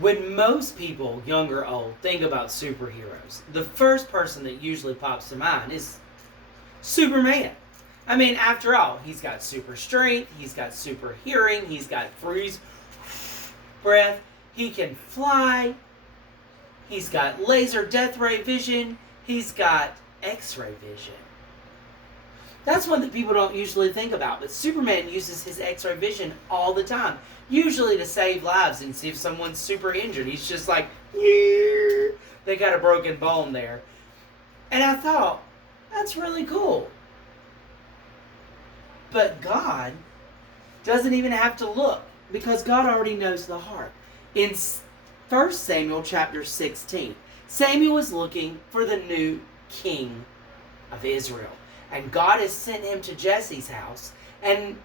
When most people, young or old, think about superheroes, the first person that usually pops to mind is Superman. I mean, after all, he's got super strength, he's got super hearing, he's got freeze breath, he can fly, he's got laser death ray vision, he's got X-ray vision. That's one that people don't usually think about, but Superman uses his X-ray vision all the time, usually to save lives and see if someone's super injured. He's just like, yeah. They got a broken bone there. And I thought, that's really cool. But God doesn't even have to look, because God already knows the heart. In 1 Samuel chapter 16, Samuel is looking for the new king of Israel. And God has sent him to Jesse's house. And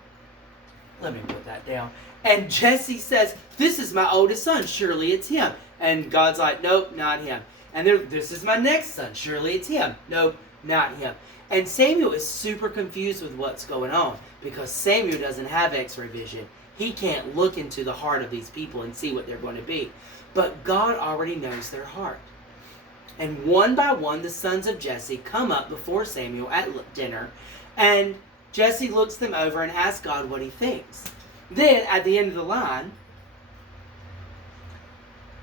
let me put that down. And Jesse says, this is my oldest son. Surely it's him. And God's like, nope, not him. And this is my next son. Surely it's him. Nope, not him. And Samuel is super confused with what's going on, because Samuel doesn't have X-ray vision. He can't look into the heart of these people and see what they're going to be. But God already knows their heart. And one by one, the sons of Jesse come up before Samuel at dinner, and Jesse looks them over and asks God what he thinks. Then, at the end of the line,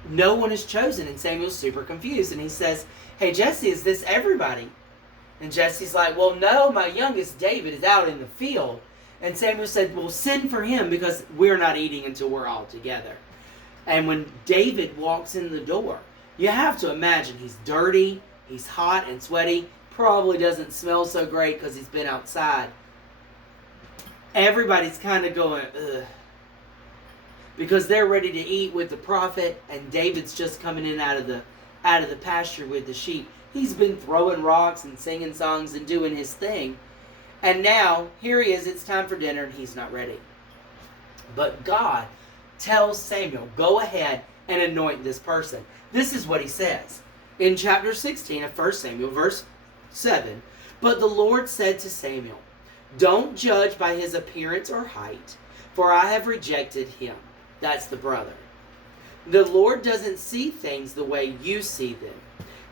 no one is chosen, and Samuel's super confused. And he says, hey, Jesse, is this everybody? And Jesse's like, well, no, my youngest David is out in the field. And Samuel said, well, send for him, because we're not eating until we're all together. And when David walks in the door, you have to imagine he's dirty, he's hot and sweaty, probably doesn't smell so great because he's been outside. Everybody's kind of going, ugh. Because they're ready to eat with the prophet, and David's just coming in out of the pasture with the sheep. He's been throwing rocks and singing songs and doing his thing. And now, here he is, it's time for dinner, and he's not ready. But God tells Samuel, go ahead and anoint this person. This is what he says. In chapter 16 of 1 Samuel, verse 7, but the Lord said to Samuel, don't judge by his appearance or height, for I have rejected him. That's the brother. The Lord doesn't see things the way you see them.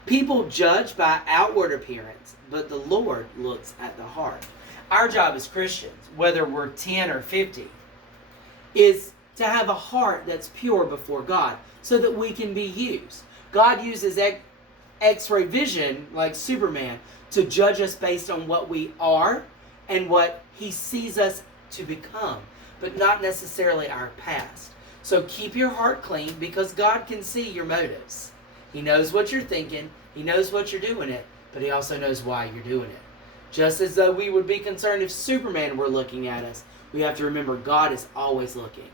People judge by outward appearance, but the Lord looks at the heart. Our job as Christians, whether we're 10 or 50, is to have a heart that's pure before God so that we can be used. God uses X-ray vision, like Superman, to judge us based on what we are and what he sees us to become, but not necessarily our past. So keep your heart clean, because God can see your motives. He knows what you're thinking, he knows what you're doing it, but he also knows why you're doing it. Just as though we would be concerned if Superman were looking at us, we have to remember God is always looking.